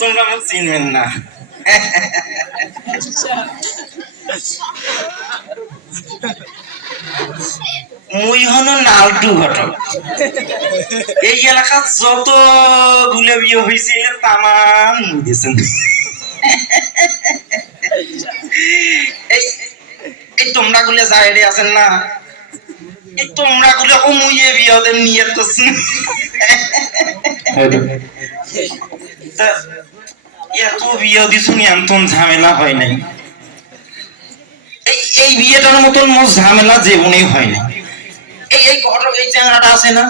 তোমরা আমার চিনবেন না। মুই হন নালটু ঘটক। এই এলাকার যত গুলে বিয়ে হয়েছে তামান দিয়েছেন। এই তোমরা গুলে যাই আছেন না, এই তোমরা গুলে ও মুইয়ে বিয়ে ওদের নিয়ে করছেন। এত বিয়ে দিছুন এমন ঝামেলা হয় নাই। এই বিয়েটার মতন মোট ঝামেলা জীবনেই হয় না। এই ঘটক এই চ্যাংড়াটা আছে না,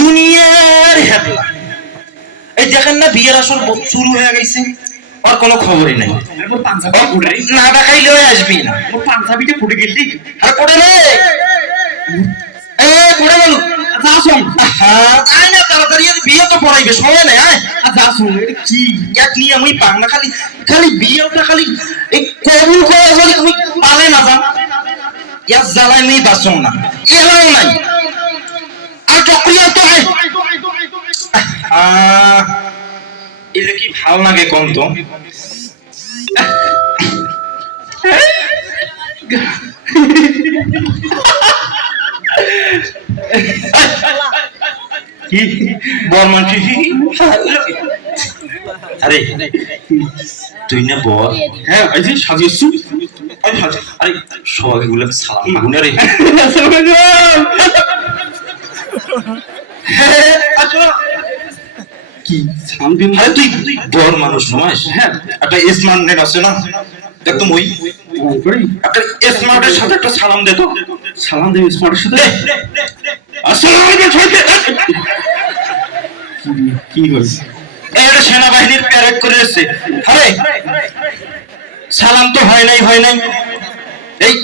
দুনিয়ার হেবলা। এই দেখেন না বিয়ের আসর শুরু হয়ে গেছে, আর কোনো খবরই নাই। না দেখাইলেও আসবি না। পাঞ্জাবিটা ফুটে গেলি আর পড়ে রে, পড়ে গেল। তাড়াতাড়ি বিয়ে তো পড়াইবে, সময় নেই। কি এক নিয়ে আমি পাং না, খালি খালি বিয়েটা খালি এই কবুল করে বলি তুমি পালে না যান। ইয়ার জ্বালায় নেই বাসন না, এলাও নাই। আর চক্রিয়া তো এলে কি ভাল লাগে কোন তো। বর্মান আরে তুই না বল। হ্যাঁ এই যে সাজিয়েছু। আরে সবাই গুলো সালাম মাগুনে রে। কি সামদিন? আরে তুই বড় মানুষ নয়। হ্যাঁ একটা স্মার্ট নেট আছে না, একদম ওই একটা স্মার্টের সাথে একটা সালাম দে তো। সালাম দে স্মার্টের সাথে। আসসালামু আলাইকুম। কি হয়েছে? এর সেনাবাহিনীর প্যারেড করে এসেছে। আরে সালাম তো হয় নাই। এই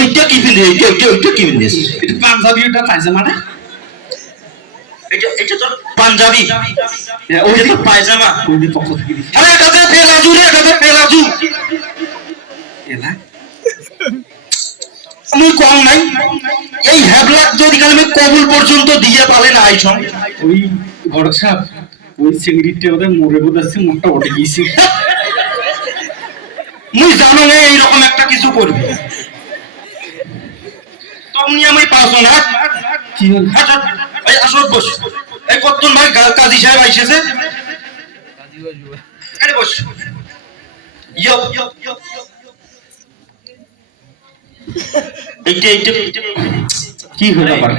এইটা কি পিনে? এইটা কি পিনে? এটা পাঞ্জাবি, ওটা পায়জামা না? এটা তো পাঞ্জাবি, ওইটা তো পায়জামা। ওই পক্ষ থেকে দিছি। আরে এটাতে পেলাজু রে, এটাতে পেলাজু। এলা আমি কম নাই। এই হেবলাক যদি কালে কবুল পর্যন্ত দিয়ে পালে না আইছন। ওই ঘটক সাহেব ওই চিংড়িতে ওদের মরে বোধাচ্ছে, মুখটা উঠে গিয়েছে। মুই জানো না এইরকম একটা কিছু করবি। তমনি আমি পাঁচজন। কি হল? এই আসল বস। এই কতজন ভাই কাজী সাহেব আইসেছে। আরে বস। এইটা কি হলো আবার?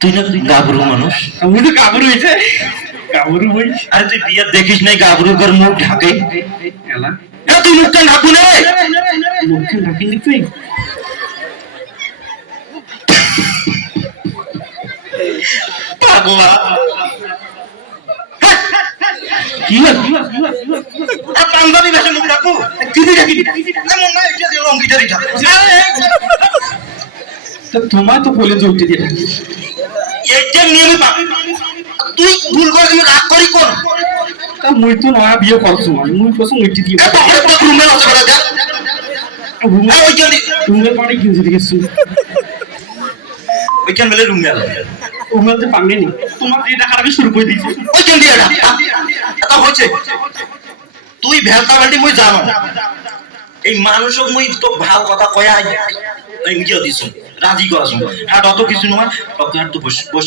তুই না গাবরু মানুষ। আমি তো গাবরু হইছে। গাবরু হই। আরে তুই বিয়ে দেখিস নাই, গাবরু কর মুখ ঢাকে। এলা তুই মুখটা ঢাকু না রে। মুখটা ঢাকিনি তুই? পাগলা কি হল? আর পাঞ্জাবি ভাষা মুখ ঢাকু কি ঢাকি? এমন না এটা দিয়ে লঙ্গিটারি ঢাক। তোমার তো বলে জলদি দিয়ে থাকিস। এইটা নিয়ে তুই ভুল করে তুমি রাগ করি কোন? তা মুই তো নয়া বিয়ে করছো, মুই কসম ওইটি দিয়ে। এত বড় রুমে আছে বড় দেখ। রুমে ওইখান দি রুমে পানি কিনছি দেখেছ? ওইখান মেলে রুমে আলো। রুমেতে পানি নেই। তোমার দিয়ে টাকা আমি শুরু করে দিয়েছি। ওইখান দিয়ে এটা এটা হচ্ছে তুই ভেলতা বালতি মুই জানো। এই মানুষক মুই তো ভালো কথা কয়া এই মিডিয়া দিছো, রাজি করাছো। হ্যাঁ অত কিছু নয়। আর তো বস বস।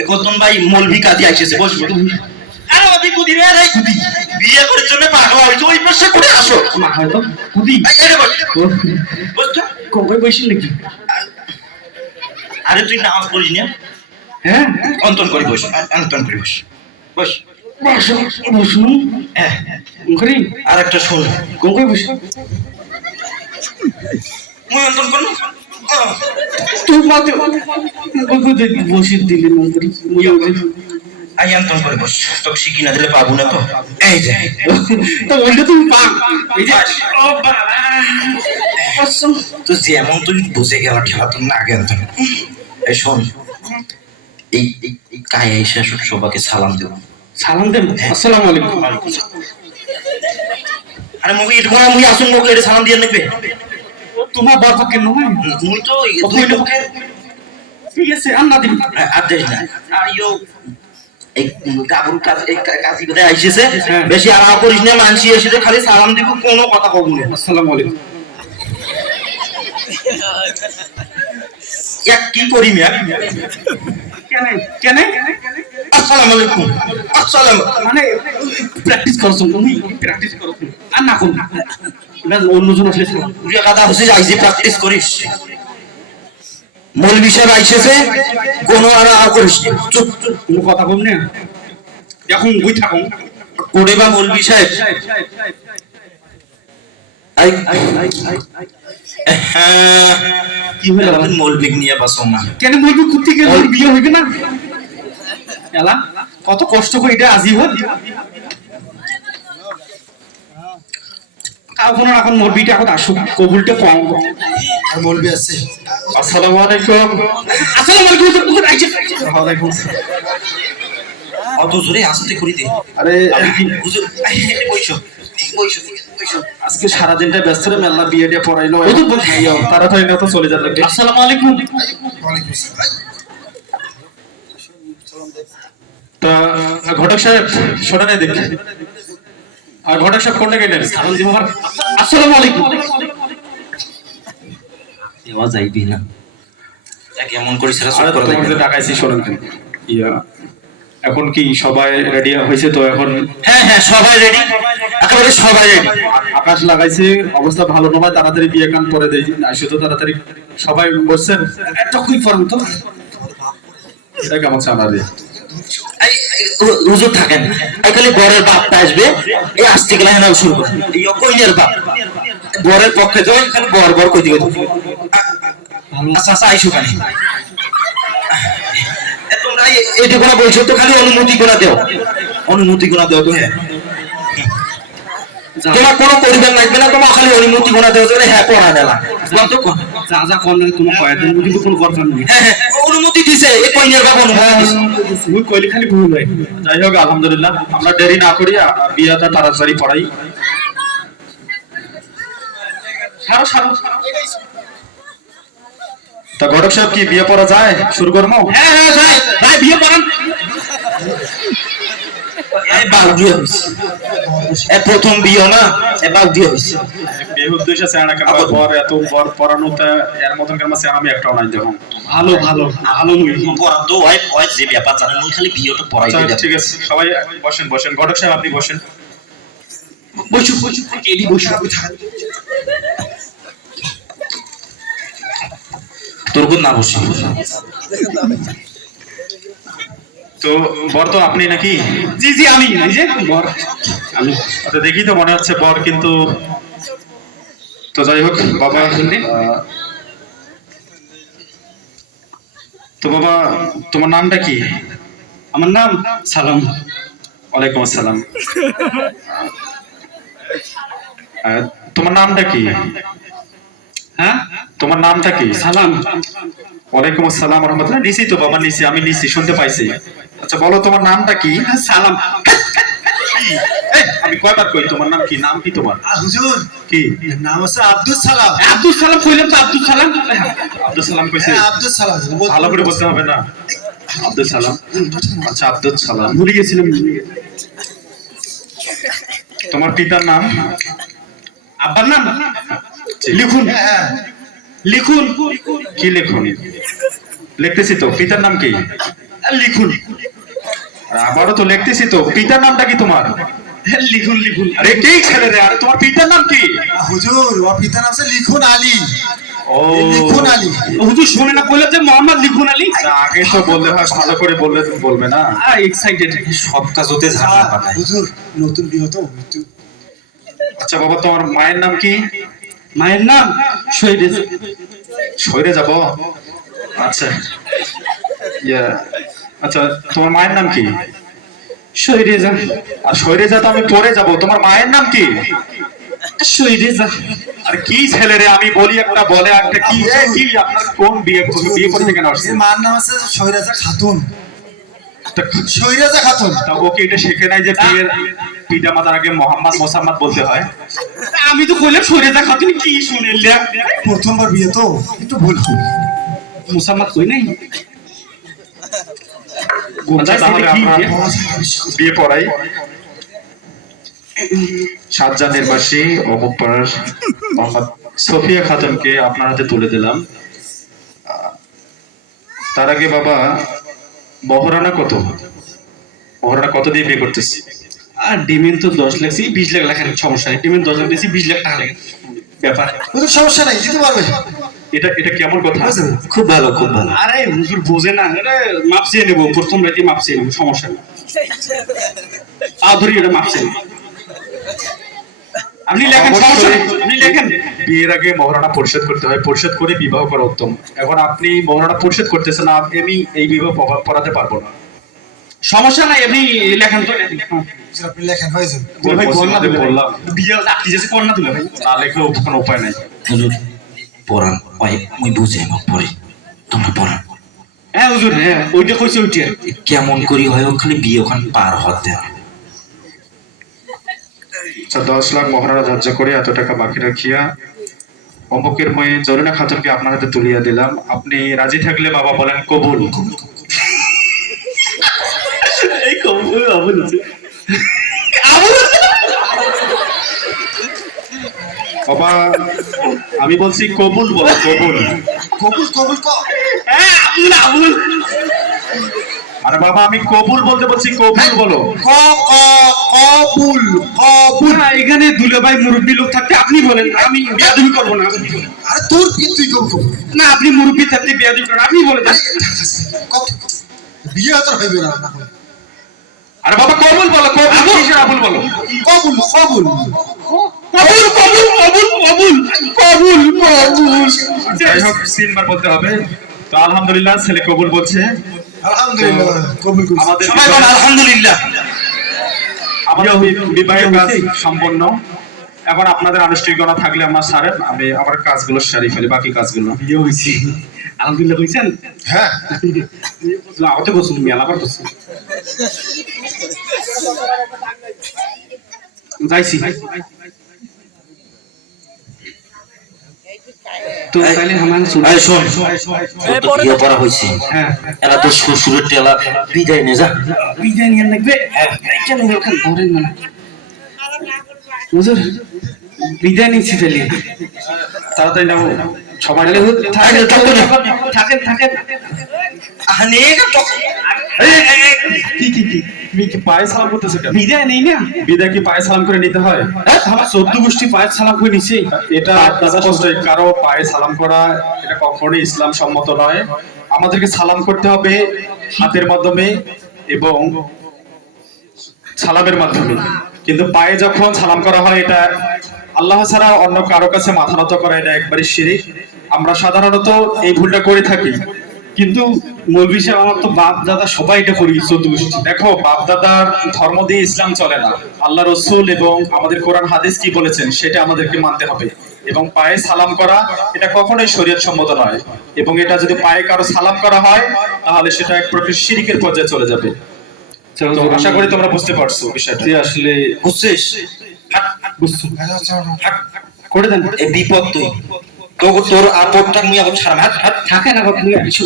একজন ভাই মৌলভি কাজী আইছে, বস বস। আরে ওদি কুদি রে, আরে কুদি বিয়ে করার জন্য পাগলা হইছো। ওই পাশে করে আসো। মা হয়তো কুদি এই বস বস তো কই বসিস নাকি? আরে তুই নামাজ পড়িস না? হ্যাঁ অন্তন করে বস, অন্তন করে বস বস বস বস। হ্যাঁ করি। আর একটা শোন, কই বস। মুই অন্তন করব। তুই মাতে কই দেখি বসে দিলি মন্ত্রী। মুই আই অন্তন করে বস। তোকে শিখি না দিলে পাবো না তো। এই যে তো বললে তুমি পা। এই যে ও বাবা কসম তো যেমন তুই বুঝে গেলা ঠেলা তুমি না আগে অন্তন। এই শোন, এই কায়া এসে সবাইকে সালাম দেব। সালাম দেব? আসসালামু আলাইকুম। আরে মুই এটুকু না মুই আসুন মুকে এটা সালাম দিয়ে নেবে। তোমার বর পক্ষে নয় মুই তো দুই লোকে ঠিক আছে আর না দিবি আর দেখ না আইও এই গাবুর কাজ এই কাজী বেদে আইছে বেশি আরাম করিস না মানসি এসে খালি সালাম দিব কোনো কথা কব না আসসালামু আলাইকুম এক কি করি মিয়া কেন কেন আসসালামু আলাইকুম আসসালাম মানে প্র্যাকটিস করছো তুমি প্র্যাকটিস করো আর না কোন না অন্যজন আসলে তুই কথা হচ্ছে আইজি প্র্যাকটিস করিস মৌলভী সাহেব আইছে কোনো আর করিস না চুপ কোনো কথা বল না এখন বই থাকো কোড়ে বা মৌলভী সাহেব আই কি হলো আপনি মৌলভী নিয়ে বাসো না কেন বলবি কুত্তি কে বিয়ে হইবে না এলা কত কষ্ট করে এটা আজি হল এখন এখন মরবিটা এখন আসুক কবুলটা কম আর মৌলবি আছে আসসালামু আলাইকুম আসসালামু আলাইকুম ওয়ালাইকুম অত জোরে আসতে করি দে আরে হুজুর বইছো বইছো বইছো আজকে সারা দিনটা ব্যস্ত রে মেলা বিয়েটা পড়াইলো তাড়াতাড়ি না তো চলে যাবে আসসালামু আলাইকুম ওয়ালাইকুম আসসালাম তা ঘটক সাহেব শোনেন দেখি আর ঘটক সাহেব কোনটা গেলেন সালাম দিব আসসালামু আলাইকুম দেওয়া যাইবি না কেমন করিস রে আরে তোমাকে ডাকাইছি শোনেন ইয়া এখন কি সবাই রেডি হয়েছে তো এখন হ্যাঁ হ্যাঁ সবাই রেডি একেবারে সবাই রেডি আকাশ লাগাইছে অবস্থা ভালো নয় তাড়াতাড়ি বিয়ে কান করে দেই আসে তো তাড়াতাড়ি সবাই বসছেন একটা কুই ফর্ম তো এটা কেমন চালাবে এই হুজুর থাকেন এই খালি বরের বাপটা আসবে এই আসতে গেলে হেনাও শুরু করে এই কইনের বাপ বরের পক্ষে যাই খালি বর বর কই দিবে আচ্ছা আচ্ছা আইসো কানে তোমরা এইটা কোনা বলছো তো খালি অনুমতি কোনা দেও তো হ্যাঁ তোমার কোনো পরিবার লাগবে না তোমার খালি অনুমতি কোনা দেও যে হ্যাঁ পড়া দেলা বলতো যা যা কোন তোমার কয় দিন কিন্তু কোনো কথা নেই হ্যাঁ হ্যাঁ অনুমতি দিছে এই কইনের বাপ অনুমতি দিছে তুমি কইলে খালি ভুল হয় যাই হোক আলহামদুলিল্লাহ আমরা দেরি না করি বিয়েটা তাড়াতাড়ি পড়াই সারো সারো তা ঘটক সাহেব কি বিয়ে পড়া যায় শুরু করবো হ্যাঁ হ্যাঁ ভাই ভাই বিয়ে করেন এই বাল দিয়ে হইছে এ প্রথম বিয়ে না এ বাল দিয়ে হইছে বিয়ে উদ্দেশ্য আছে না কেন বর এত বর পড়ানোতে এর মতন কেন আছে আমি একটাও নাই দেখুন ভালো ভালো ভালো নই পড়া তো হয় যে ব্যাপার জানেন ওই খালি বিয়েটা পড়াই আচ্ছা, দিই ঠিক আছে সবাই বসেন বসেন ঘটক সাহেব আপনি বসেন বসু বসু এডি বসু তোর কোন না বসে তো বর তো আপনি নাকি জি জি আমি এই যে বর আমি আচ্ছা দেখি তো মনে হচ্ছে বর কিন্তু তো যাই হোক বাবা তো বাবা তোমার নামটা কি আমার নাম সালাম ওয়ালাইকুম আসসালাম তোমার নামটা কি হ্যাঁ তোমার নামটা কি সালাম ওয়ালাইকুম আসসালাম রহমতুল্লাহ নিছি তো বাবা নিছি আমি নিছি শুনতে পাইছি আচ্ছা বলো তোমার নামটা কি সালাম আমি কয়বার কই তোমার নাম কি নাম কি তোমার হুজুর কি নাম আছে আব্দুল সালাম কইলাম তো আব্দুল সালাম কইছে আব্দুল সালাম ভালো করে বলতে হবে না আব্দুল সালাম আচ্ছা আব্দুল সালাম ভুলে গেছিলাম তোমার পিতার নাম আব্বার নাম লিখুন লিখুন কি লিখুন লিখতেছি তো পিতার নাম কি লিখুন আবারও তো লিখতেছি তো পিতার নামটা কি তোমার লিখুন লিখুন আরে কি ছেলে রে আরে তোমার পিতার নাম কি হুজুর ওর পিতার নাম আছে লিখুন আলী ও লিখুন আলী হুজুর শুনে না বললে যে মোহাম্মদ লিখুন আলী আগে তো বললে হয় ভালো করে বললে তুমি বলবে না এক্সাইটেড সব কাজ হতে ঝামেলা পাকায় হুজুর নতুন বিয়ে তো আচ্ছা বাবা তোমার মায়ের নাম কি মায়ের নাম সইরে যাব আচ্ছা আচ্ছা তোমার মায়ের নাম কি সৈরেজা আর সৈরেজা তো আমি পড়ে যাব তোমার মায়ের নাম কি সৈরেজা আর কি ছেলে রে আমি বলি একটা বলে একটা কি কি আপনার কোন বিয়ে করতে কেন আসছে মার নাম আছে সৈরাজা খাতুন সৈরাজা খাতুন তা ওকে এটা শেখে নাই যে বিয়ের পিতা মাতার আগে মোহাম্মদ মোসাম্মদ বলতে হয়। আমি তো কইলাম সরে দেখা, তুমি কি শুনেলে? প্রথমবার বিয়ে তো একটু ভুল করো। মুসাম্মদ কই নাই? আচ্ছা, তাহলে আমরা বিয়ে পড়াই। সাতজানের বাসী অমুক পাড়ার মোহাম্মদ সফিয়া খাতুনকে আপনার হাতে তুলে দিলাম। তার আগে বাবা, মহারণা কত? মহারণা কত দিয়ে বিয়ে করতেছি? আর ডিমেন তো 10 লাখ, 20 লাখ লেখার সমস্যা নেই। ডিমেন 10 লাখ দিয়েছি, 20 লাখ টাকা লাগে ব্যাপার। ওদের সমস্যা নাই, দিতে পারবে। এটা এটা কেমন কথা? বুঝতে পেরেছো? খুব ভালো, খুব ভালো। আরে হুজুর বোঝে না, এটা মাপ চেয়ে নেবো, প্রথম রাতে মাপ চেয়ে নেবো, সমস্যা নেই। ধরি এটা মাপ চেয়ে নেবো। আপনি লেখেন, সমস্যা নেই, আপনি লেখেন। বিয়ের আগে মহারণা পরিশোধ করতে হয়, পরিশোধ করে বিবাহ করা উত্তম। এখন আপনি মহারণা পরিশোধ করতেছেন না, আমি এই বিবাহ পড়াতে পারবো না। সমস্যা নাই, আপনি লেখেন তো। আপনি লেখেন হয়ে যাবে। ভাই কন্যা দিলে বললাম বিয়ে রাখতে যাচ্ছে, কন্যা দিলে ভাই না লেখলেও কোনো উপায় নাই। হুজুর পড়ান, ওই মুই বুঝে আমার পরে তোমরা পড়ান। হ্যাঁ হুজুর, হ্যাঁ ওইটা কইছে, ওইটা কেমন করি হয় ওখানে বিয়ে ওখানে পার হতে আচ্ছা, 10 লাখ মহারণা ধার্য করে এত টাকা বাকি রাখিয়া অমুকের মেয়ে জরিনা খাতুনকে আপনার হাতে তুলিয়া দিলাম। আপনি রাজি থাকলে বাবা বলেন কবুল। এই কবুল আবুল বাবা আমি বলছি কবুল বলো, কবুল। কবুল কবুল ক। হ্যাঁ আবুল আবুল। আরে বাবা আমি কবুল বলতে বলছি, কবুল বলো। ক ক কবুল কবুল। না, এখানে দুলে ভাই মুরব্বী লোক থাকতে আপনি বলেন, আমি বেয়াদবি করবো না। আরে তোর বিয়ে তুই কবুল কবুল। না, আপনি মুরব্বী থাকতে বেয়াদবি করেন, আপনি বলে দেন। বিয়ে তো হইবে না। আরে বাবা কবুল বলো, কবুল কিসের আবুল বলো? কবুল কবুল কবুল কবুল কবুল কবুল কবুল কবুল। যাই হোক, তিনবার বলতে হবে। তো আলহামদুলিল্লাহ, ছেলে কবুল বলছে। আলহামদুলিল্লাহ কবুল করছি। আমাদের সবাই বলেন আলহামদুলিল্লাহ। আমাদের বিবাহের কাজ সম্পন্ন। এখন আপনাদের আনুষ্ঠানিকতা থাকলে আমার সারেন, আমি আমার কাজগুলো সারি ফেলি, বাকি কাজগুলো। বিয়ে হয়েছি, আলহামদুলিল্লাহ কইছেন। হ্যাঁ আগতে বসুন, মেলা বার বসুন। যাইছি তো তাইলে আমার এই শোন, তোর তো বিয়ে পড়া হয়েছে, হ্যাঁ এরা তো শ্বশুরের টেলা বিদায় নে যা। বিরিয়ানি আর লাগবে। কেন ওখানে ধরেন না হুজুর, বিরিয়ানি ছিটালি তাড়াতাড়ি নাও সবাই। থাকেন থাকেন। কি কি কি তুমি কি পায়ে সালাম করতেছো কেন? বিদায় নেই না? বিদায় কি পায়ে সালাম করে নিতে হয়? আমার 14 গোষ্ঠী পায়ের সালাম করে নিছে। এটা স্পষ্টই, কারো পায়ে সালাম করা এটা কখনোই ইসলাম সম্মত নয়। আমাদেরকে সালাম করতে হবে হাতের মাধ্যমে এবং সালামের মাধ্যমে, কিন্তু পায়ে যখন সালাম করা হয় এটা আল্লাহ ছাড়া অন্য কারো কাছে মাথা নত করা, এটা একবারই শিরক। আমরা সাধারণত এই ভুলটা করে থাকি। কিন্তু মৌলভী সাহেব, আমার তো বাপ দাদা সবাই এটা করি 14 গোষ্ঠী। দেখো, বাপ দাদার ধর্ম দিয়ে ইসলাম চলে না। আল্লাহ রসুল এবং আমাদের কোরআন হাদিস কি বলেছেন সেটা আমাদেরকে মানতে হবে। এবং পায়ে সালাম করা এটা কখনোই শরীয়ত সম্মত নয়, এবং এটা যদি পায়ে কারো সালাম করা হয় তাহলে সেটা এক প্রকার শিরকের পর্যায়ে চলে যাবে। তো আশা করি তোমরা বুঝতে পারছো বিষয়টা। তুই আসলে বুঝছিস? বুঝছো, করে দেন। এই বিপদ তুই তোর আপদটা নিয়ে এখন ছাড়। হাত হাত থাকেন, আবার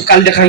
কাল দেখা